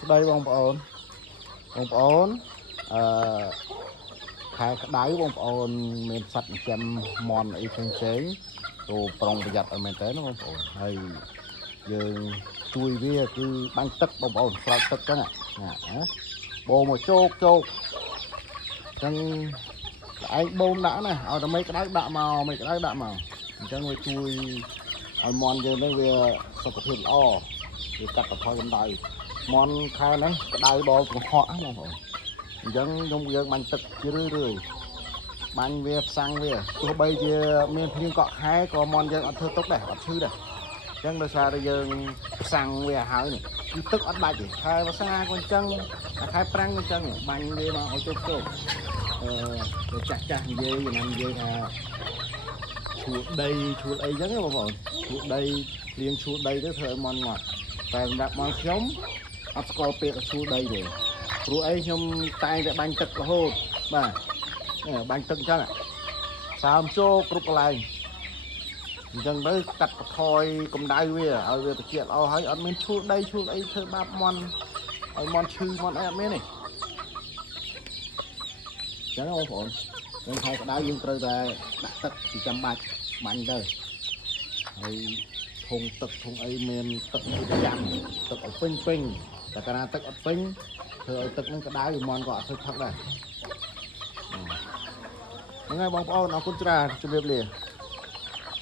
ស្ដីបងប្អូនខែក្តៅបងប្អូនមានសត្វចិញ្ចឹមមន់អីផ្សេងទៅប្រុងប្រយ័ត្នឲ្យមែនតើណាបងប្អូនហើយយើងជួយវាគឺបាញ់ទឹកបងប្អូនស្រោចទឹកចឹងណាបូមមកជោកចឹងឯងបូមដាក់ណាឲ្យតែមេក្តៅដាក់មកមេក្តៅដាក់មកអញ្ចឹងវាជួយឲ្យមន់យើងនេះវាសុខភាពល្អវាកាត់បន្ថយកម្ដៅមន់ខែហ្នឹងក្តៅដល់កង្ហក់ណាបងប្អូនអញ្ចឹងយើងបាញ់ទឹកជារឿយបាញ់វាផ្សាំងវាទោះបីជាមានភ្លៀងកក់ខែក៏មន់យើងអត់ធ្វើទុកដែរអត់ឈឺដែរអញ្ចឹងដោយសារតែយើងផ្សាំងវាហើយនេះគឺទឹកអត់បាច់ទេខែវស្សាក៏អញ្ចឹងខែប្រាំងក៏អញ្ចឹងបាញ់វាមកឲ្យជោគចាស់និយាយណានិយាយថាឈួលដីឈួលអីចឹងបងប្អូនឈួលដីភ្លៀងឈួលដីទៅធ្វើឲ្យមន់ងាត់តែសម្រាប់មកខ្ញុំអត់ស្គាល់ពាក្យឈួលដីទេព្រោះអីខ្ញុំតែងតែបាញ់ទឹករហូតបាទបាញ់ទឹកអញ្ចឹងសើមជោគគ្រប់កន្លែងអញ្ចឹងទៅកាត់បន្ថយកម្ដៅវាឲ្យវាត្រជាក់ល្អហើយអត់មានឈួលដីឈួលអីធ្វើបាបមន់ឲ្យមន់ឈឺមន់អីអត់មានទេចឹងបងប្អូនយើងខែក្តៅយើងត្រូវតែដាក់ទឹកពីចាំបាច់បាញ់ទៅហើយធុងទឹកធុងអីមានទឹកប្រចាំទឹកឲ្យពេញតែកាលណាទឹកអត់ពេញធ្វើឲ្យទឹកនឹងក្តៅមន់ក៏អត់ធ្វើផឹកដែរហ្នឹងហើយបងប្អូនអរគុណច្រើនជម្រាបលា